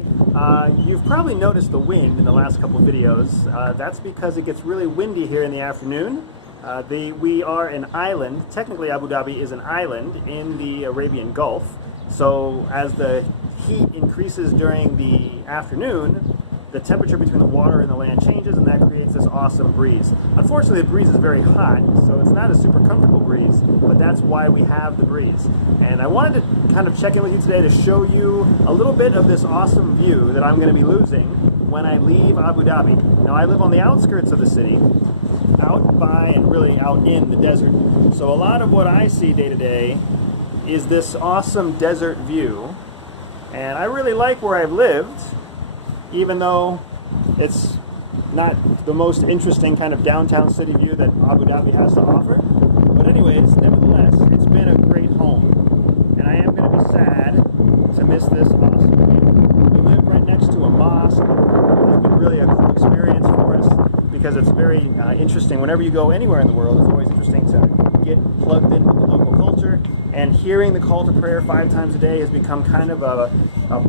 You've probably noticed the wind in the last couple of videos. That's because it gets really windy here in the afternoon. We are an island. Technically, Abu Dhabi is an island in the Arabian Gulf. So as the heat increases during the afternoon, the temperature between the water and the land changes, and that creates this awesome breeze. Unfortunately, the breeze is very hot, so it's not a super comfortable breeze, but that's why we have the breeze. And I wanted to kind of check in with you today to show you a little bit of this awesome view that I'm going to be losing when I leave Abu Dhabi. Now, I live on the outskirts of the city, out by and really out in the desert. So a lot of what I see day to day is this awesome desert view, and I really like where I've lived, even though it's not the most interesting kind of downtown city view that Abu Dhabi has to offer. But anyways, nevertheless, it's been a great home. And I am going to be sad to miss this awesome view. We live right next to a mosque. It's been really a cool experience for us because it's very interesting. Whenever you go anywhere in the world, it's always interesting to get plugged in with the local culture. And hearing the call to prayer 5 times a day has become kind of a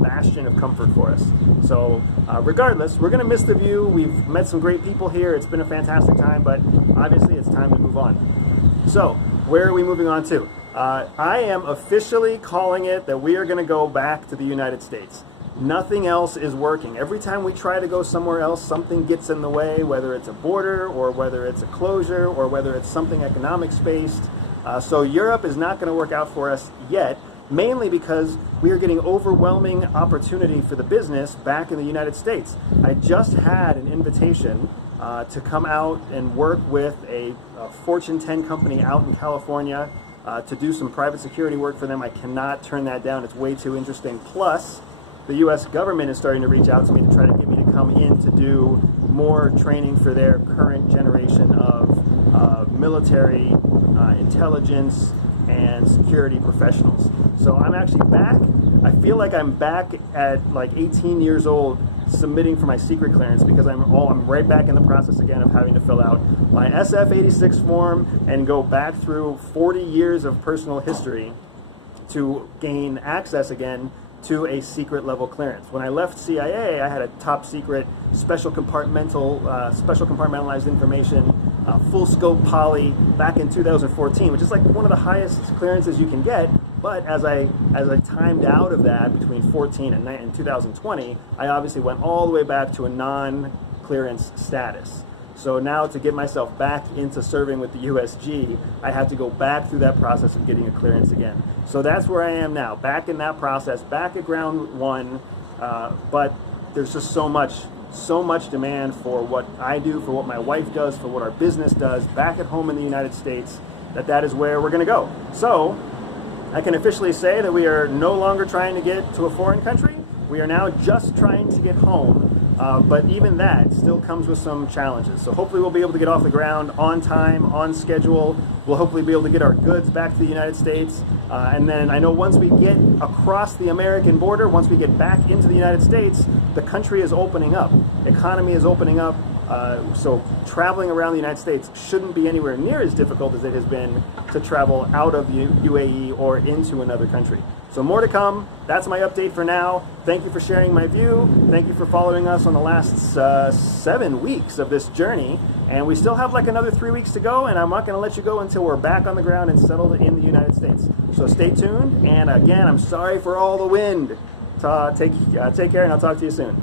bastion of comfort for us. So regardless, we're going to miss the view. We've met some great people here. It's been a fantastic time, but obviously it's time to move on. So where are we moving on to? I am officially calling it that we are going to go back to the United States. Nothing else is working. Every time we try to go somewhere else, something gets in the way, whether it's a border or whether it's a closure or whether it's something economics-based. So Europe is not going to work out for us yet, mainly because we are getting overwhelming opportunity for the business back in the United States. I just had an invitation to come out and work with a Fortune 10 company out in California to do some private security work for them. I cannot turn that down. It's way too interesting. Plus, the U.S. government is starting to reach out to me to try to get me to come in to do more training for their current generation of military intelligence and security professionals. So I'm actually back. I feel like I'm back at like 18 years old submitting for my secret clearance because I'm right back in the process again of having to fill out my SF-86 form and go back through 40 years of personal history to gain access again to a secret level clearance. When I left CIA, I had a top secret special compartmentalized information, full scope poly back in 2014, which is like one of the highest clearances you can get. But as I timed out of that between 14 and 2020, I obviously went all the way back to a non-clearance status. So now to get myself back into serving with the USG, I have to go back through that process of getting a clearance again. So that's where I am now, back in that process, back at ground one, but there's just so much demand for what I do, for what my wife does, for what our business does, back at home in the United States, that is where we're gonna go. So I can officially say that we are no longer trying to get to a foreign country. We are now just trying to get home. But even that still comes with some challenges. So hopefully we'll be able to get off the ground on time, on schedule. We'll hopefully be able to get our goods back to the United States. And then I know once we get across the American border, once we get back into the United States, the country is opening up. The economy is opening up. So traveling around the United States shouldn't be anywhere near as difficult as it has been to travel out of UAE or into another country. So more to come. That's my update for now. Thank you for sharing my view. Thank you for following us on the last 7 weeks of this journey. And we still have like another 3 weeks to go, and I'm not going to let you go until we're back on the ground and settled in the United States. So stay tuned. And again, I'm sorry for all the wind. Take care, and I'll talk to you soon.